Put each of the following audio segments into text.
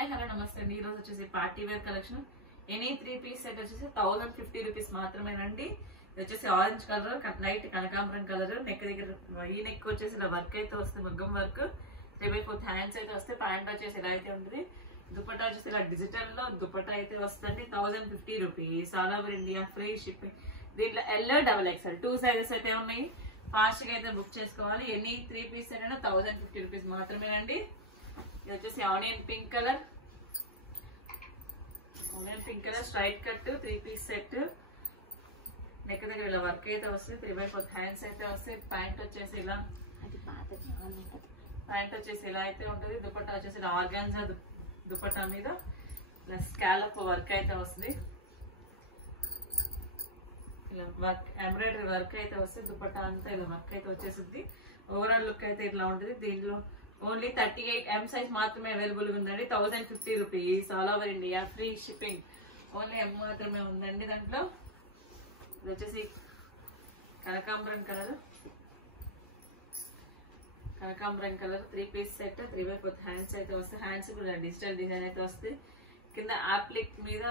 Hi hello నమస్తే అండి. ఈరోజు వచ్చేసి party wear collection. Any 3 piece set వచ్చేసి 1050 రూపీస్ మాత్రమేనండి. ఇది వచ్చేసి ఆరెంజ్ కలర్, లైట్ కనకాంబరం కలర్, నెక్ దగ్గర ఈ నెక్ వచ్చేసి ఇలా వర్క్ అయితే వస్తుంది, మగ్గం వర్క్. 3/4 హ్యాండ్స్ అయితే వస్తే, ప్యాంట్ వచ్చేసి ఇలా అయితే ఉంటుంది. దుపట్టా వచ్చేసి ఇలా డిజిటల్ లో దుపట్టా అయితే వస్తుంది. 1050 rupees, all over India, free shipping. దీంట్లో ఎల్ XXL 2 సైజెస్ అయితే ఉన్నాయి. ఫాస్ట్ గా అయితే బుక్ చేసుకోవాలి. ఎనీ 3 పీస్ అయినా 1050 రూపీస్ మాత్రమేనండి. ఇది వచ్చేసి onion pink colour straight cut 3 piece set. Neck దగ్గర ఇలా వర్క్ అయితే వస్తుంది. 3/4 హ్యాండ్స్ అయితే వస్తాయి. ప్యాంట్ వచ్చేసి ఇలా అయితే ఉంటుంది. దుపట్టా వచ్చేసి ఇలా ఆర్గాన్జా దుపట్టా మీద ఇలా స్కాలప్ వర్క్ అయితే వస్తుంది. ఇలా వర్క్ ఎంబ్రాయిడరీ వర్క్ అయితే వస్తుంది. దుపట్టా అంతా ఇలా వర్క్ అయితే వచ్చేసింది. ఓవరాల్ లుక్ అయితే ఇట్లా ఉంటుంది. దీంట్లో ఓన్లీ 38 M సైజ్ మాత్రమే అవైలబుల్ ఉందండి. 1050 rupees, all over India, free shipping. Only M మాత్రమే ఉందండి దాంట్లో. ఇది వచ్చేసి కనకాంబరం కలర్ 3 పీస్ సెట్. 3/4 హ్యాండ్స్ అయితే వస్తాయి. హ్యాండ్స్ కూడా డిజిటల్ డిజైన్ అయితే వస్తుంది. కింద యాప్లిక్ మీద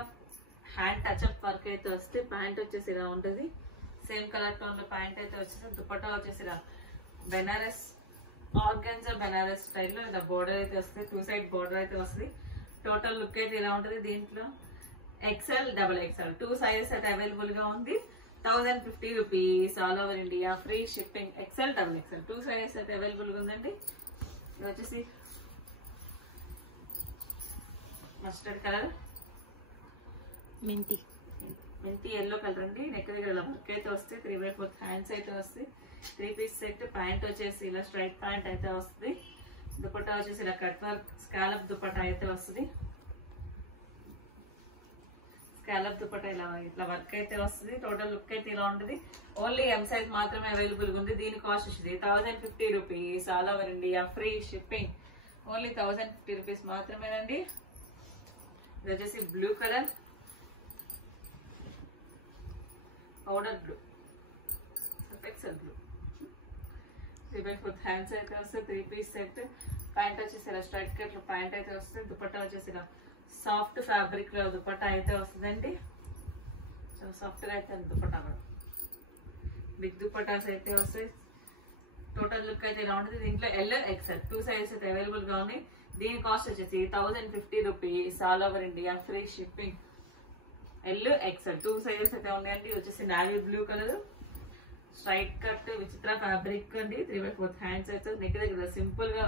హ్యాండ్ టచ్అప్ వర్క్ అయితే వస్తే, ప్యాంట్ వచ్చేసి ఇలా ఉంటుంది. సేమ్ కలర్ టోన్ లో ప్యాంట్ అయితే వచ్చేసి, దుపట్టా వచ్చేసి ఇలా బెనారస్ ఆర్గాన్జా బెనారస్ స్టైల్లో ఇలా బోర్డర్ అయితే వస్తుంది. 2 సైడ్ బోర్డర్ అయితే వస్తుంది. టోటల్ లుక్ అయితే ఇలా ఉంటుంది. దీంట్లో XL, XXL 2 సైజెస్ అయితే అవైలబుల్ గా ఉంది. 1050 rupees, all over India, free shipping. XL, XXL 2 sizes అయితే అవైలబుల్ గా ఉందండి. ఇది వచ్చేసి మస్టర్డ్ కలర్, మెంతి ఎల్లో కలర్ అండి. నెక్ దగ్గర ఇలా వర్క్ అయితే వస్తుంది. 3/4 హ్యాండ్స్ అయితే వస్తుంది. 3 పీస్ సెట్. ప్యాంట్ వచ్చేసి ఇలా స్ట్రైట్ ప్యాంట్ అయితే వస్తుంది. దుపట్టా వచ్చేసి ఇలా కట్ వర్క్ స్కాలప్ దుపట్టా అయితే వస్తుంది. స్కాలప్ దుపట్టా ఇట్లా వర్క్ అయితే వస్తుంది. టోటల్ లుక్ అయితే ఇలా ఉంటుంది. ఓన్లీ M సైజ్ మాత్రమే అవైలబుల్ ఉంది. దీని కాస్ట్ వచ్చేది 1050 rupees, all over India, free shipping. Only 1050 rupees మాత్రమేనండి. ఇది వచ్చేసి blue colour, powder blue, XL blue. 3/4 hands అయితే వస్తుంది. 3 పీస్ సెట్. ప్యాంట్ వచ్చేసి ఇలా స్ట్రైట్ కట్ లో ప్యాంట్ అయితే వస్తుంది. దుపట్టా వచ్చేసి ఇలా సాఫ్ట్ ఫ్యాబ్రిక్ లో దుపట్టా అయితే వస్తుందండి. చాలా సాఫ్ట్ గా అయితే దుపట్టా కూడా బిగ్ దుపట్టాస్ అయితే వస్తాయి. టోటల్ లుక్ అయితే ఇలా ఉంటుంది. దీంట్లో L XL 2 సైజెస్ అయితే అవైలబుల్ గా ఉన్నాయి. దీని కాస్ట్ వచ్చేసి 1050 rupees, all over India, free shipping. L XL 2 sizes అయితే ఉన్నాయండి. వచ్చేసి navy blue colour straight cut విచిత్ర ఫ్యాబ్రిక్ అండి. 3/4 హ్యాండ్స్ అయితే. నెక్ దగ్గర సింపుల్ గా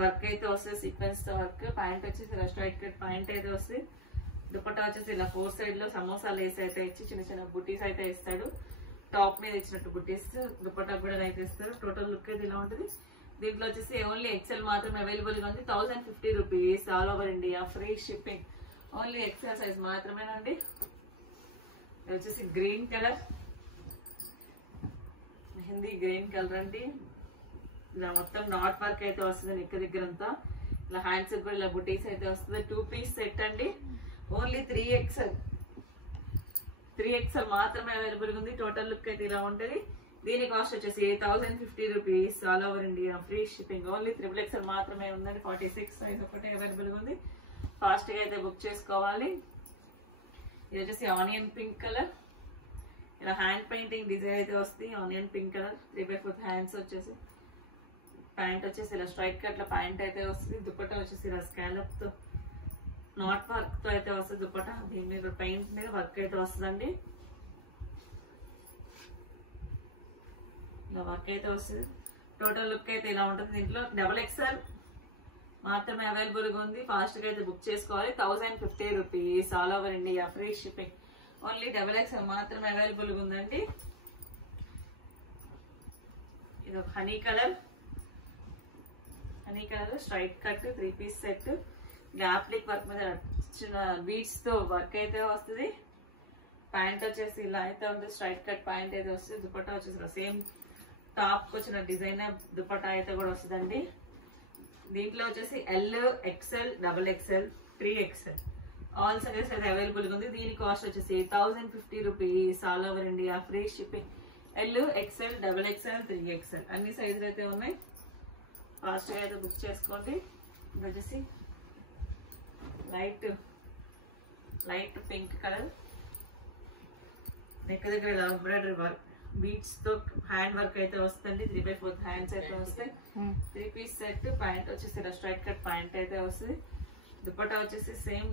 వర్క్ అయితే వస్తుంది, సీక్వెన్స్ తో వర్క్. ప్యాంట్ వచ్చేసి ఇలా స్ట్రైట్ కట్ ప్యాంట్ అయితే వస్తుంది. దుపట్టా వచ్చేసి ఇలా 4 సైడ్ లో సమోసా లేస్ అయితే ఇచ్చి చిన్న చిన్న బుటీస్ అయితే ఇస్తాడు. టాప్ మీద ఇచ్చినట్టు బుటీస్ దుపట్టా కూడా అయితే ఇస్తారు. టోటల్ లుక్ అయితే ఇలా ఉంటుంది. దీంట్లో వచ్చేసి ఓన్లీ XL మాత్రమే అవైలబుల్ గా ఉంది. 1050 rupees, all over India, free shipping. Only XL size మాత్రమేనండి. ఇది వచ్చేసి green colour, mehndi green colour అండి. ఇలా మొత్తం నాట్ వర్క్ అయితే వస్తుంది. నెక్ దగ్గర అంతా ఇలా హ్యాండ్స్ కూడా ఇలా బుటీస్ అయితే వస్తుంది. 2 పీస్ సెట్ అండి. ఓన్లీ 3XL మాత్రమే అవైలబుల్ ఉంది. టోటల్ లుక్ అయితే ఇలా ఉంటుంది. దీని కాస్ట్ వచ్చేసి 1050 rupees, all over India, free shipping. Only XXL మాత్రమే ఉందండి. 46 సైజ్ ఒకటే అవైలబుల్ ఉంది. ఫాస్ట్ గా అయితే బుక్ చేసుకోవాలి. ఇది వచ్చేసి ఆనియన్ పింక్ కలర్, ఇలా హ్యాండ్ పెయింటింగ్ డిజైన్ అయితే వస్తుంది. ఆనియన్ పింక్ కలర్ 3/4 హ్యాండ్స్ వచ్చేసి. ప్యాంట్ వచ్చేసి ఇలా స్ట్రైట్ కట్ లో ప్యాంట్ అయితే వస్తుంది. దుపట్టా వచ్చేసి ఇలా స్కాలప్ తో నాట్ వర్క్ తో అయితే వస్తుంది దుపట్టా. దీని మీద పెయింట్ మీద వర్క్ అయితే వస్తుందండి. ఇలా వర్క్ అయితే వస్తుంది. టోటల్ లుక్ అయితే ఇలా ఉంటుంది. దీంట్లో XXL మాత్రమే అవైలబుల్ గా ఉంది. ఫాస్ట్ గా అయితే బుక్ చేసుకోవాలి. 1050 rupees, all over India, free shipping. Only XXL మాత్రమే అవైలబుల్ గా ఉందండి. ఇది ఒక honey colour straight cut 3 piece set. Applique work మీద చిన్న బీడ్స్ తో వర్క్ అయితే వస్తుంది. ప్యాంట్ వచ్చేసి ఇలా అయితే ఉంది. స్ట్రైట్ కట్ ప్యాంట్ అయితే వస్తుంది. దుపట్టా వచ్చేసి సేమ్ టాప్ వచ్చిన డిజైన్ దుపట్టా అయితే కూడా వస్తుందండి. దీంట్లో వచ్చేసి L XL XXL 3XL all sizes అయితే అవైలబుల్ గా ఉంది. దీని కాస్ట్ వచ్చేసి 1050 rupees, all over India, free shipping. L XL XXL 3XL అన్ని సైజులు అయితే ఉన్నాయి. ఫాస్ట్ గా అయితే బుక్ చేసుకోండి. ఇది వచ్చేసి లైట్ పింక్ కలర్. నెక్ దగ్గర ఇలా ఎంబ్రాయిడరీ వర్క్ బీట్స్ తో హ్యాండ్ వర్క్ అయితే వస్తుంది. 3/4 హ్యాండ్స్ అయితే వస్తాయి. 3 పీస్ సెట్. ప్యాంట్ వచ్చేసి ఇలా స్ట్రైట్ కట్ ప్యాంట్ అయితే వస్తుంది. దుపట్టా వచ్చేసి సేమ్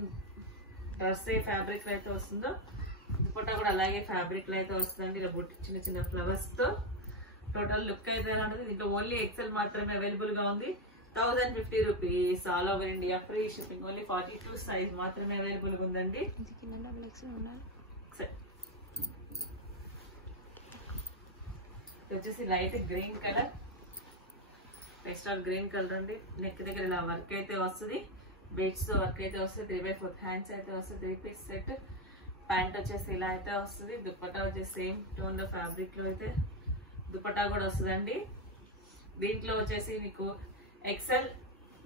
డ్రెస్సే ఫ్యాబ్రిక్ అయితే వస్తుందో దుపట్టా కూడా అలాగే ఫ్యాబ్రిక్ లో అయితే వస్తుంది. ఇలా బుట్టి చిన్న చిన్న ఫ్లవర్స్ తో టోటల్ లుక్ అయితే ఎలా ఉంటుంది. దీంట్లో ఓన్లీ ఎక్సెల్ మాత్రమే అవైలబుల్ గా ఉంది. 1050 rupees all over India free shipping. Only 42 size మాత్రమే అవైలబుల్ గా ఉందండి. వచ్చేసి light green colour, pastel green colour అండి. నెక్ దగ్గర ఇలా వర్క్ అయితే వస్తుంది. బీడ్స్ తో వర్క్ అయితే వస్తుంది. 3/4 హ్యాండ్స్ అయితే వస్తుంది. 3 పీస్ సెట్. ప్యాంట్ వచ్చేసి ఇలా అయితే వస్తుంది. దుపట్టా వచ్చేసి సేమ్ టోన్ లో ఫ్యాబ్రిక్ లో అయితే దుపట్టా కూడా వస్తుందండి. దీంట్లో వచ్చేసి మీకు ఎక్సెల్,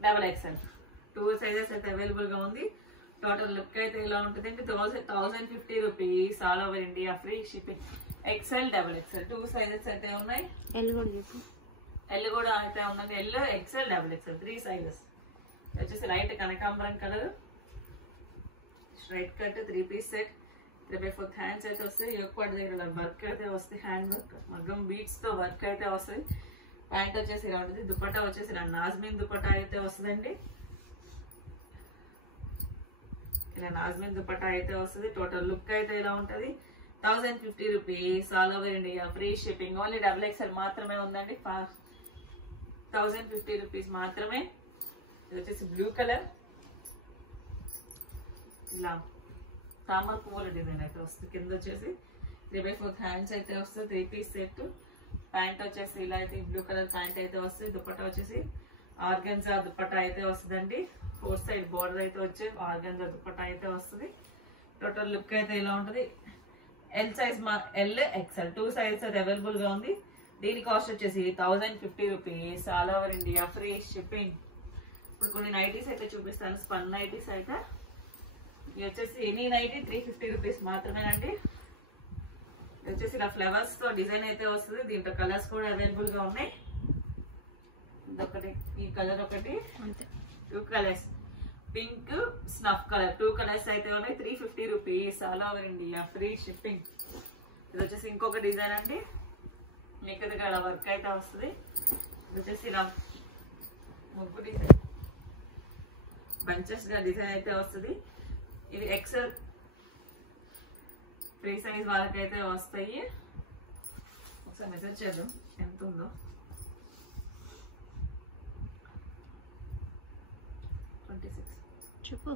డబల్ ఎక్సెల్ 2 సైజెస్ అయితే అవైలబుల్ గా ఉంది. టోటల్ లుక్ అయితే ఇలా ఉంటుంది అండి. 1050 rupees all over India free shipping. XL, double XL 2 sizes అయితే ఉన్నాయి. ఎల్ కూడా అయితే ఉందండి. L, XL, double XL 3 sizes. వచ్చేసి లైట్ కనకాంబరం colour, straight cut, 3 piece set. 3/4 hands అయితే వస్తాయి. ఎక్కువ దగ్గర వర్క్ అయితే వస్తాయి. హ్యాండ్ వర్క్ మగ్గం బీట్స్ తో వర్క్ అయితే వస్తుంది. ప్యాంట్ వచ్చేసి ఇలా ఉంటుంది. దుపట్టా వచ్చేసి ఇలా నాజ్మిన్ దుపట్టా అయితే వస్తుందండి. ఇలా నాజ్మిన్ దుపట్టా అయితే వస్తుంది. టోటల్ లుక్ అయితే ఇలా ఉంటది. 1050 rupees all over India free shipping. Only double XL మాత్రమే ఉందండి. 1050 రూపీస్ మాత్రమే. ఇది వచ్చేసి బ్లూ కలర్, ఇలా తామర పువ్వుల డిజైన్ అయితే వస్తుంది. కింద వచ్చేసి 3/4 హ్యాండ్స్ అయితే వస్తుంది. 3 పీస్ సెట్. ప్యాంట్ వచ్చేసి ఇలా అయితే బ్లూ కలర్ ప్యాంట్ అయితే వస్తుంది. దుపట్టా వచ్చేసి ఆర్గన్జా దుపట్టా అయితే వస్తుందండి. 4 సైడ్ బోర్డర్ అయితే వచ్చి ఆర్గన్జా దుపట్టా అయితే వస్తుంది. టోటల్ లుక్ అయితే ఇలా ఉంటుంది. L size L, XL 2 sizes అయితే అవైలబుల్ గా ఉంది. దీని కాస్ట్ వచ్చేసి 1050 rupees all over India free shipping. ఇప్పుడు కొన్ని నైటీస్ అయితే చూపిస్తాను. స్పన్ నైటీస్ అయితే ఇది వచ్చేసి ఎనీ నైటీ 350 రూపీస్ మాత్రమేనండి. ఇది వచ్చేసి ఇలా ఫ్లవర్స్ తో డిజైన్ అయితే వస్తుంది. దీంట్లో కలర్స్ కూడా అవైలబుల్ గా ఉన్నాయి. ఇదొకటి, ఈ కలర్ ఒకటి, 2 colours, pink, snuff colour 2 colours అయితే ఉన్నాయి. 350 rupees all over India free shipping. ఇది వచ్చేసి ఇంకొక డిజైన్ అండి. మీకు దగ్గర అలా వర్క్ అయితే వస్తుంది. ఇది వచ్చేసి ఇలా ముగ్గు డిజైన్, బంచెస్ గా డిజైన్ అయితే వస్తుంది. ఇది ఎక్సెల్ 3 సైజ్ వాళ్ళకైతే వస్తాయి. ఒకసారి మెసేజ్ చేద్దాం ఎంత ఉందో. 26 చెప్పు.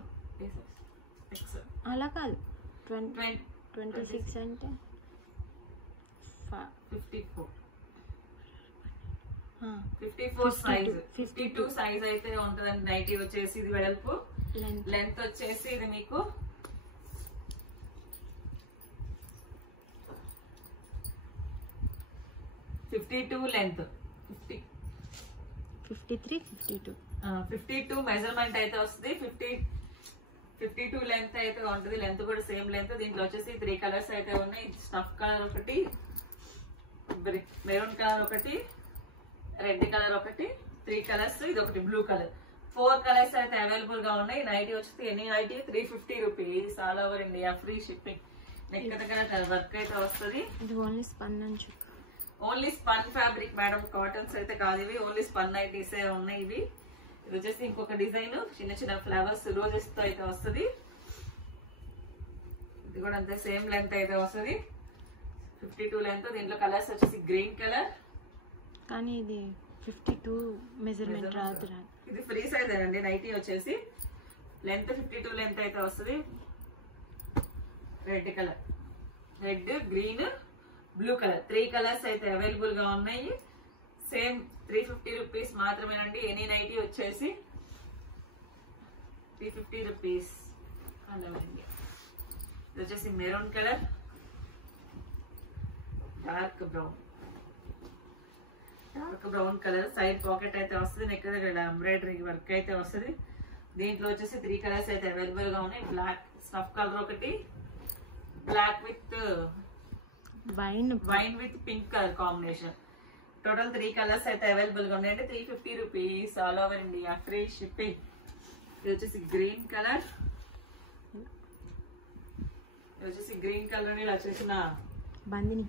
ఎక్సెల్ అలా కాదు, 26 అంటే 54 సైజ్. 52 సైజ్ అయితే ఉంటుందండి. నైటీ వచ్చేసి ఇది వెడల్పు, లెంత్ వచ్చేసి ఇది మీకు 52 లెంత్, 52 మెజర్మెంట్ అయితే వస్తుంది. 52 లెంత్ అయితే ఉంటుంది. లెంత్ కూడా సేమ్ లెంత్. దీంట్లో వచ్చేసి 3 కలర్స్ అయితే ఉన్నాయి. స్నఫ్ కలర్ ఒకటి, మెరూన్ కలర్ ఒకటి, రెడ్ కలర్ ఒకటి, 3 కలర్స్, ఇది ఒకటి బ్లూ కలర్. 4 కలర్స్ అయితే అవైలబుల్ గా ఉన్నాయి. నైటీ వచ్చేసి any nighty 350 rupees all over India free shipping. Neck దగ్గర వర్క్ అయితే వస్తుంది. Only spun fabric madam, cottons అయితే కాదు ఇవి. ఓన్లీ స్పన్ నైటీస్ ఉన్నాయి ఇవి. ఇది వచ్చేసి ఇంకొక డిజైన్, చిన్న చిన్న ఫ్లవర్స్ రోజెస్ తో అయితే వస్తుంది. ఇది కూడా అంతే సేమ్ లెంత్ అయితే వస్తుంది. 52 లెంత్. దీంట్లో కలర్స్ వచ్చేసి గ్రీన్ కలర్, కానీ ఇది 52 మెజర్మెంట్ రాదు. ఇది ఫ్రీ సైజ్ అండి. నైటీ వచ్చేసి లెంత్ 52 లెంత్ అయితే వస్తుంది. Red colour, red, green, blue colour 3 colours అయితే అవైలబుల్ గా ఉన్నాయి. సేమ్ 350 రూపీస్ మాత్రమేనండి. ఎనీ నైటీ వచ్చేసి 350 రూపీస్. ఇది వచ్చేసి maroon colour, dark brown colour. Side pocket అయితే వస్తుంది. నెక్ దగ్గర ఎంబ్రాయిడరీ వర్క్ అయితే వస్తుంది. దీంట్లో వచ్చేసి 3 కలర్స్ అయితే అవైలబుల్ గా ఉన్నాయి. బ్లాక్, స్నఫ్ కలర్ ఒకటి, black with wine with pink colour combination. Total 3 colours అయితే అవైలబుల్ గా ఉన్నాయండి. 350 rupees all over India free shipping. ఇది వచ్చేసి గ్రీన్ కలర్, ఇది వచ్చేసి గ్రీన్ కలర్ ఇలా చేసిన బాందిని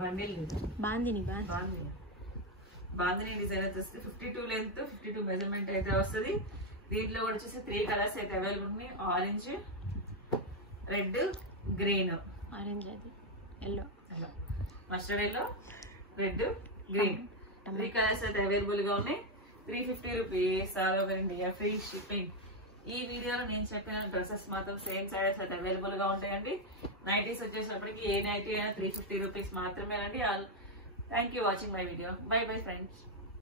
బండిల్ బాందిని బాందిని డిజైన్ వచ్చేసి 52 లెంత్ 52 మెజర్మెంట్ అయితే వస్తుంది. దీంట్లో కూడా వచ్చేసి 3 కలర్స్ అయితే అవైలబుల్ ఉన్నాయి. Orange, red, green. ఆరెంజ్ అది yellow, mustard yellow, red, green 3 colours అయితే అవైలబుల్ గా ఉన్నాయి. 350 rupees all over India free shipping. ఈ వీడియోలో నేను చెప్పిన డ్రెస్సెస్ మాత్రం సేమ్ సైజెస్ అయితే అవైలబుల్ గా ఉంటాయండి. నైటీస్ వచ్చేటప్పటికి ఏ నైటీ అయినా 350 రూపీస్ మాత్రమే అండి. Thank you watching my video. By bye friends.